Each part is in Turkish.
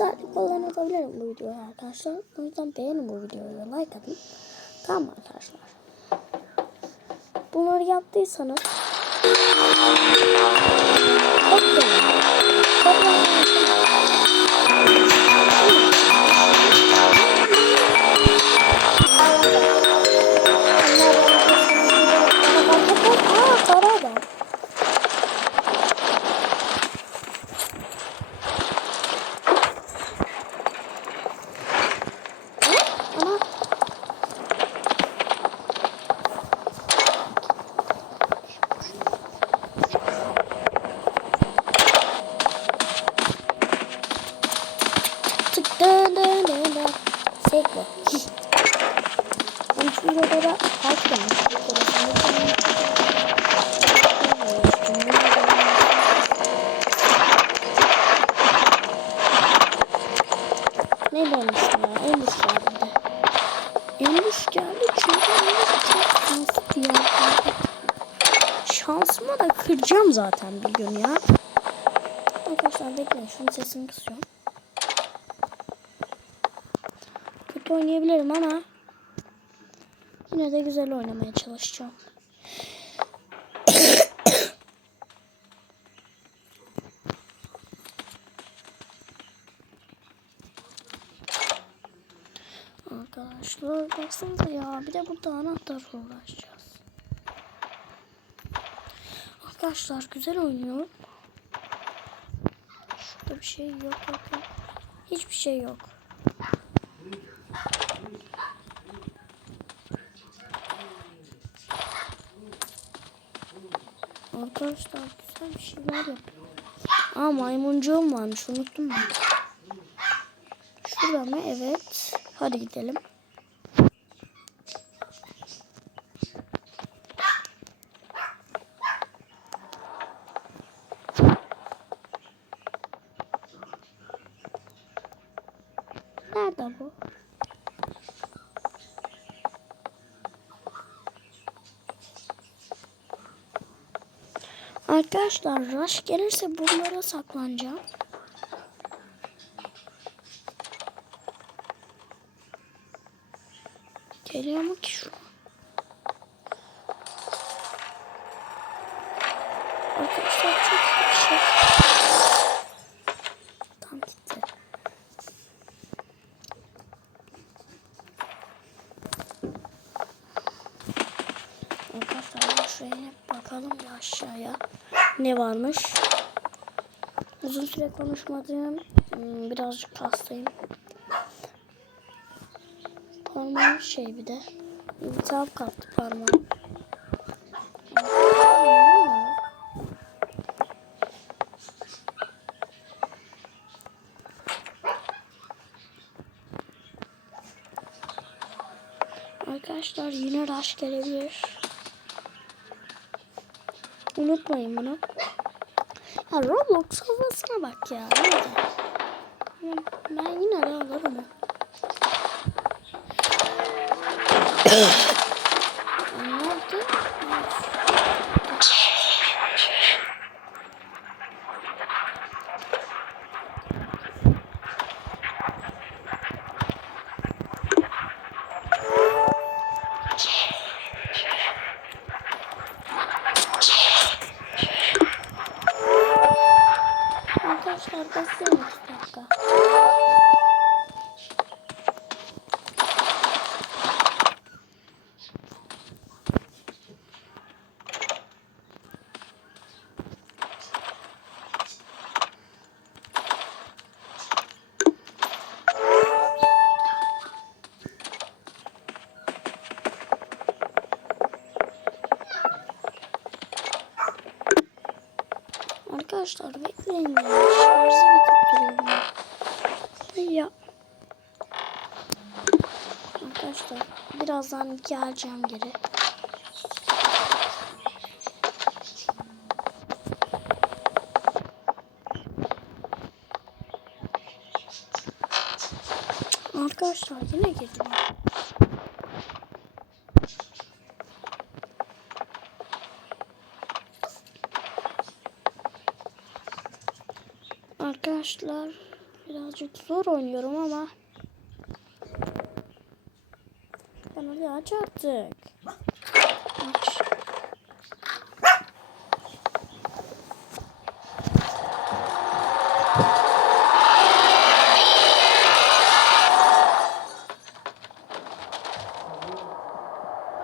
saatlik falan atabilirim bu videoyu arkadaşlar. O yüzden beğenin bu videoyu like atın. Tamam arkadaşlar. Bunları yaptıysanız çok Videoda kaç? Ne demiştim ya? Elvis geldi. Elvis geldi çünkü Elvis çok şanslı ya. Şansıma da kıracağım zaten bir gün ya. Arkadaşlar bekleyin şunun sesini kısıyorum. Kötü oynayabilirim ama yine de güzel oynamaya çalışacağım. Arkadaşlar baksanıza ya bir de burada anahtarla uğraşacağız. Arkadaşlar güzel oynuyor. Şurada bir şey yok yok yok. Hiçbir şey yok. Arkadaşlar güzel bir şeyler yapıyor. Aa maymuncuğum varmış unuttum ben. Şurada mı? Evet. Hadi gidelim. Nerede bu? Arkadaşlar rush gelirse bunlara saklanacağım. Geliyor mu ki şu? Arkadaşlar çok iyi bir şey. Tam gitti. Arkadaşlar şuraya bakalım bir aşağıya. Ne varmış? Uzun süre konuşmadığım hmm, birazcık hastayım. Parmağım şey bir de. İltihap kaptı parmağım. Arkadaşlar yine rush gelebilir. Unutmayın bunu. Ya Roblox havasına bak ya. Ben yine de alırım. onu. Nerede? Arkadaşlar bekleyin iki dakika. Arkadaşlar bekleyin ya. Şarjı bitip duruyor. Ya. Arkadaşlar birazdan geleceğim geri. Arkadaşlar yine girdim. Arkadaşlar. Birazcık zor oynuyorum ama. Kanalı aç. artık.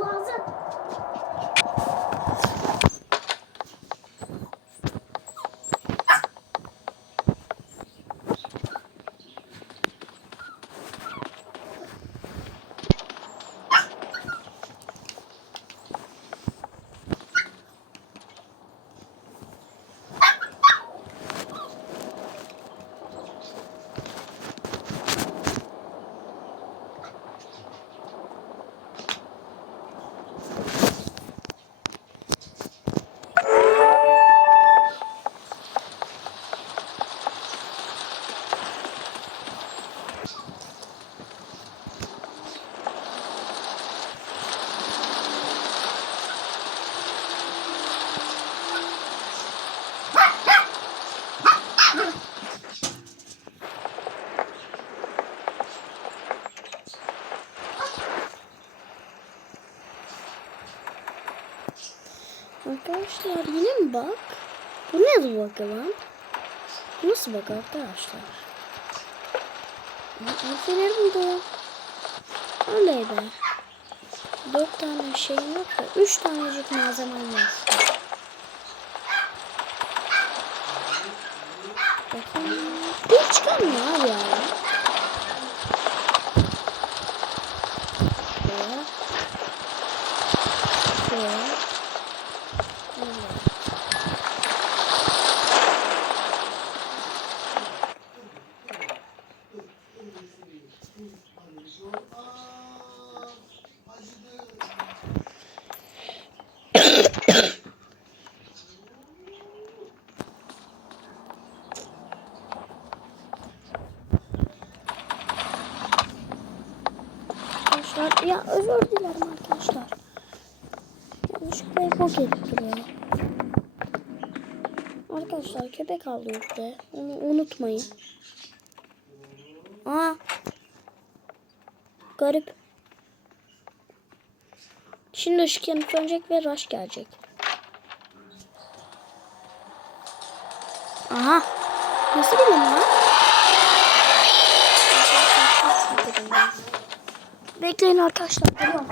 Lazım. Arkadaşlar yine mi bak? Bu ne bak lan? Nasıl bak arkadaşlar? Harfler burada. Oley be. Dört tane şeyim yok da üç tanecik malzemem var. Bakın. Bir çıkarmıyor abi ya. Şuraya. Şuraya. Şuraya. Arkadaşlar ya özür dilerim arkadaşlar. Yanlışlıkla yok ettiriyor. Arkadaşlar köpek aldı yurtta. Onu unutmayın. Aa. Garip. Şimdi ışık yanıp sönecek ve rush gelecek. Aha. Nasıl bileyim lan? Bekleyin arkadaşlar. Geliyorum.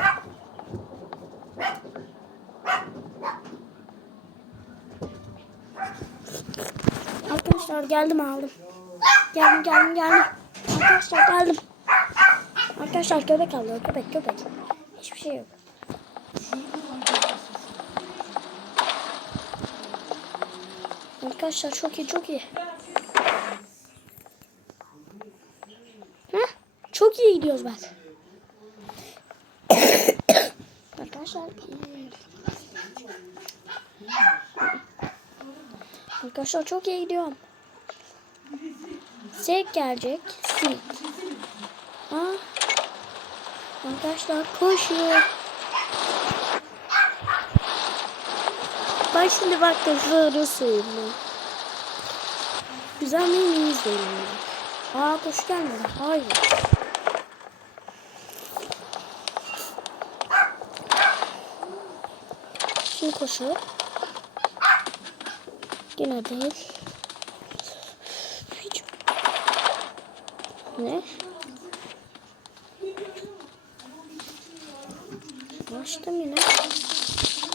Arkadaşlar geldim aldım. Geldim geldim geldim. Arkadaşlar geldim. Arkadaşlar köpek alıyor köpek köpek. Hiçbir şey yok. Arkadaşlar çok iyi çok iyi. Heh, çok iyi gidiyoruz ben. Arkadaşlar iyi. Arkadaşlar çok iyi gidiyorum. Sek gelecek. Sek. Aa. Arkadaşlar koşuyor. Bak şimdi bak zırhı suyunu. Güzel miyim iyi izleyin. Aa koş gelmedi. Hayır. Şimdi koşuyor. Yine değil. Ne? Başladım yine.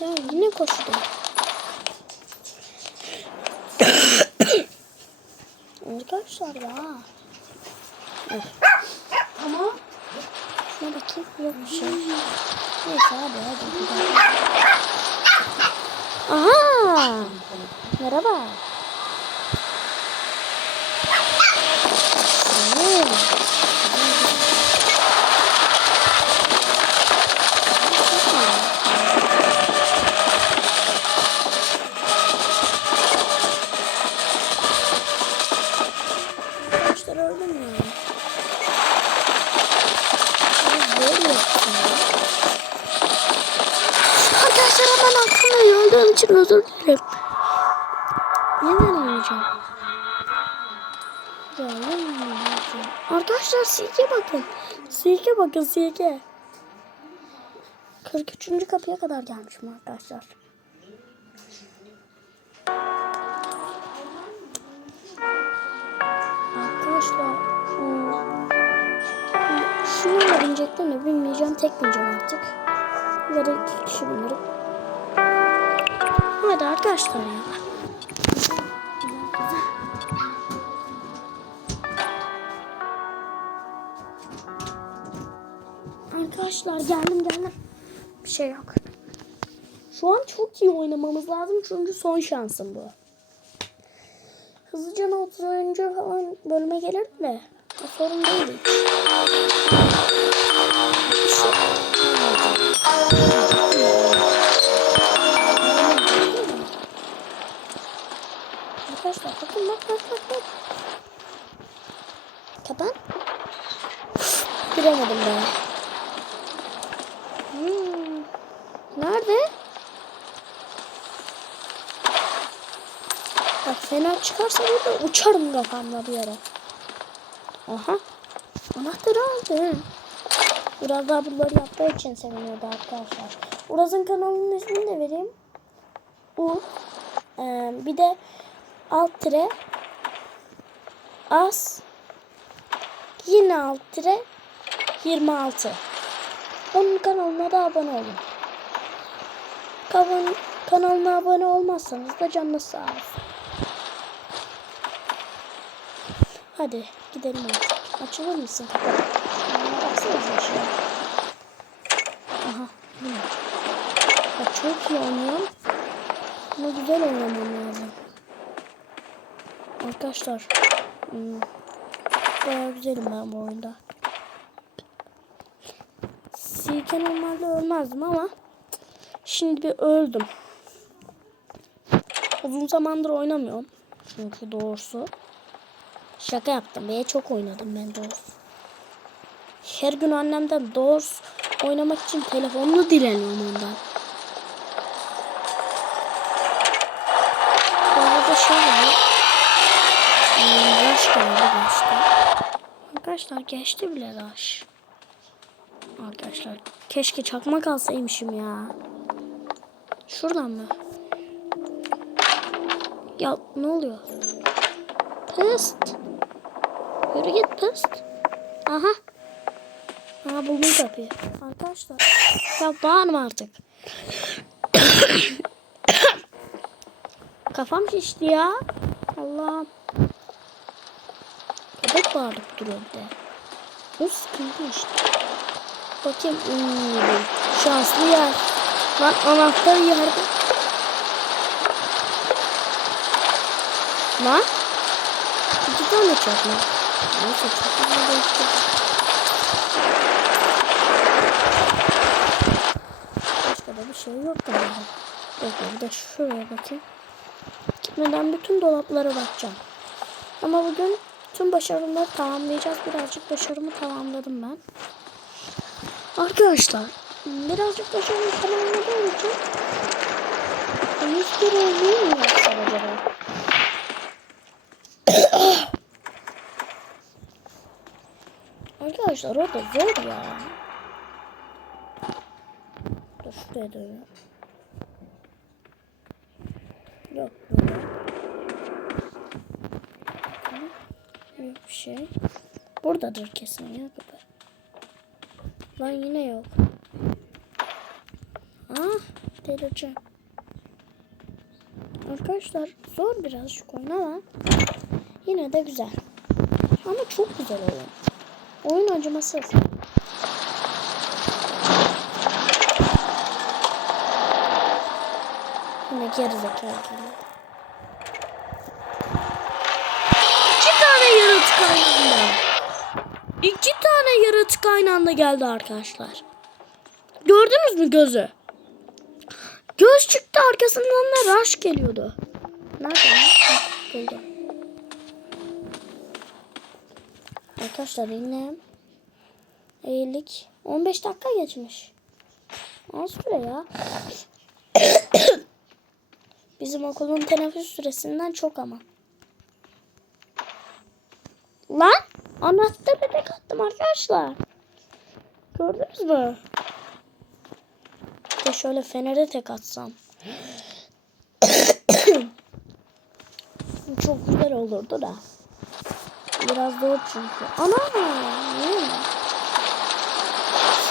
Ya yine koştu. Arkadaşlar ya. Evet. Ama Şuna bakayım. Yok bir şey. Neyse hadi hadi. gidelim. Aha. Merhaba. Evet. Arkadaşlar öldüm ya. Arkadaşlar hemen aklıma öldüğüm için özür dilerim. Arkadaşlar silke bakın. Silke bakın silke. 43. kapıya kadar gelmişim arkadaşlar. Arkadaşlar hmm, şunu binecekler mi bilmeyeceğim. Tek bineceğim artık. Ya da iki kişi binerim. Hadi arkadaşlar ya. Arkadaşlar geldim geldim. Bir şey yok. Şu an çok iyi oynamamız lazım çünkü son şansım bu. Hızlıca 30 oyuncu falan bölüme gelir de o sorun değil Arkadaşlar bakın bak bak bak bak. Kapan. Giremedim ben. Hmm. Nerede? Bak fena çıkarsa burada uçarım kafamla bir yere. Aha. Anahtarı aldı. Uraz daha bunları yaptığı için seviniyordu arkadaşlar. Uraz'ın kanalının ismini de vereyim. U. Ee, bir de alt tire as yine alt tire 26. Onun kanalına da abone olun. Kavan, kanalına abone olmazsanız da canınız sağ olsun. Hadi gidelim artık. Açılır mısın Baksanıza şuraya. Aha. Ya çok iyi oynuyorum. Ama güzel oynamam lazım. Arkadaşlar. Hmm, güzelim ben bu oyunda. Silke normalde ölmezdim ama şimdi bir öldüm. Uzun zamandır oynamıyorum. Çünkü doğrusu. Şaka yaptım. Ve çok oynadım ben doğrusu. Her gün annemden doğrusu oynamak için telefonunu dileniyorum ondan. Arkadaşlar geçti bile Rush. Arkadaşlar keşke çakmak alsaymışım ya. Şuradan mı? Ya ne oluyor? Pıst. Yürü git pıst. Aha. Aha buldum kapıyı. Arkadaşlar. Ya bağırma artık. Kafam şişti ya. Allah'ım. Köpek bağırıp duruyor bir de. Bu sıkıntı işte. Bakayım. Hmm, şanslı yer. Lan anahtar yerde. Lan. İki tane çakma. Neyse çakma değiştir. Başka da bir şey yok galiba. Bekle bir de şuraya bakayım. Gitmeden bütün dolaplara bakacağım. Ama bugün tüm başarımları tamamlayacağız. Birazcık başarımı tamamladım ben. Arkadaşlar birazcık başarımı tamamladığım için 100 kere ölmeyi mi yapsam acaba? Arkadaşlar o da zor ya. Dur şuraya dönüyorum. Yok böyle. Yok bir şey. Buradadır kesin ya kapı. Lan yine yok. Delireceğim. Arkadaşlar zor birazcık oyun ama yine de güzel. Ama çok güzel oyun. Oyun acımasız. Yine gerizekalı. İki tane yaratık aynı anda. İki tane yaratık aynı anda geldi arkadaşlar. Gördünüz mü gözü? Göz çıktı arkasından da rush geliyordu. Nerede? Buldum. Arkadaşlar yine eğilik 15 dakika geçmiş. Az süre ya. Bizim okulun teneffüs süresinden çok ama. Lan anahtarı tek attım arkadaşlar. Gördünüz mü? De şöyle fenere tek atsam. Çok güzel olurdu da. Biraz zor çünkü. Ana!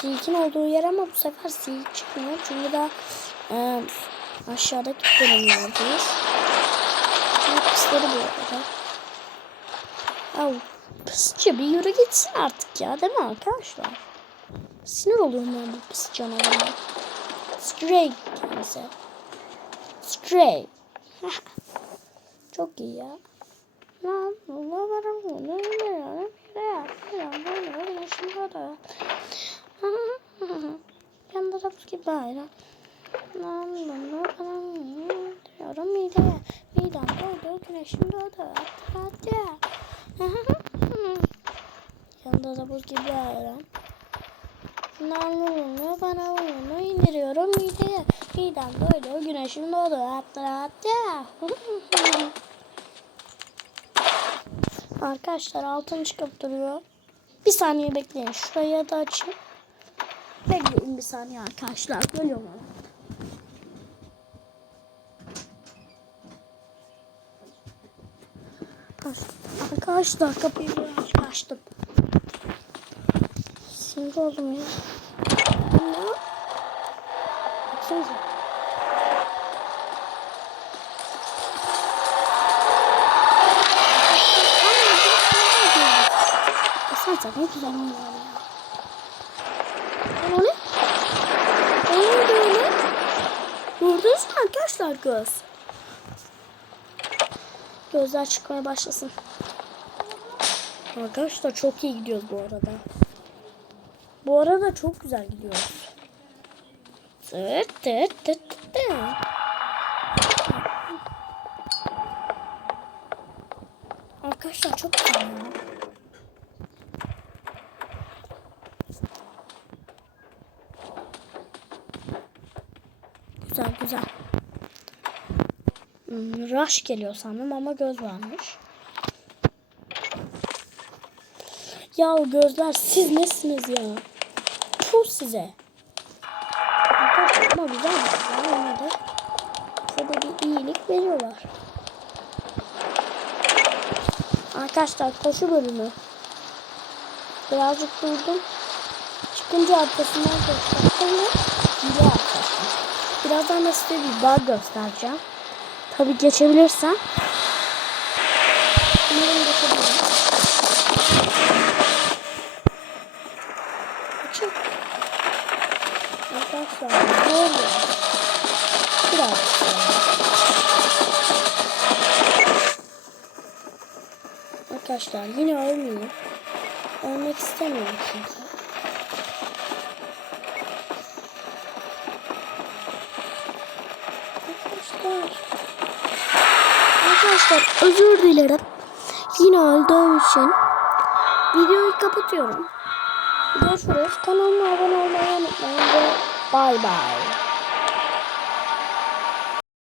Silk'in olduğu yer ama bu sefer silk çıkmıyor. Çünkü daha e, aşağıdaki bölümlerdeyiz. Pisleri bu arada. Ya pısçı bir yürü gitsin artık ya değil mi arkadaşlar? Sinir oluyorum ben bu pis canavara. Stray kendisi. Stray. Çok iyi ya. Lan Allah varım bunu Şimdi da. Buz gibi bayrak. Lan bana diyorum mideye. Midem doydu güneşim doğdu. Hadi hadi. Yanında da buz gibi bayrak. Namlunu bana uyunu indiriyorum mideye. Midem doydu güneşim doğdu. Hadi hadi. Arkadaşlar altın çıkıp duruyor. Bir saniye bekleyin. Şuraya da açayım. Bekleyin bir saniye arkadaşlar. Bölüyorum onu. Arkadaşlar kapıyı açtım. Sinir oldum ya. Ne? Baksanıza. Baksanıza ne güzel oynuyor ya. Lan o ne? O neydi öyle? Gördünüz mü arkadaşlar göz? Gözler çıkmaya başlasın. Arkadaşlar çok iyi gidiyoruz bu arada. Bu arada çok güzel gidiyoruz. Tıt tıt tıt tıt. Arkadaşlar çok güzel. Güzel güzel. Hmm, rush geliyor sandım ama göz varmış. Ya gözler siz nesiniz ya? Puh size. Arkadaşlar ama güzel bir şey. De şöyle bir iyilik veriyorlar. Arkadaşlar koşu bölümü. Birazcık durdum. Çıkınca arkasından ve hile yapacaktım. Birazdan da size bir bug göstereceğim. Tabi geçebilirsem. Umarım Açık. Arkadaşlar oluyor? Biraz. Arkadaşlar yine ölmeyeyim. Ölmek istemiyorum çünkü. Arkadaşlar. Arkadaşlar özür dilerim. Yine öldüğüm için videoyu kapatıyorum. Görüşürüz. Kanalıma abone olmayı unutmayın ve bay.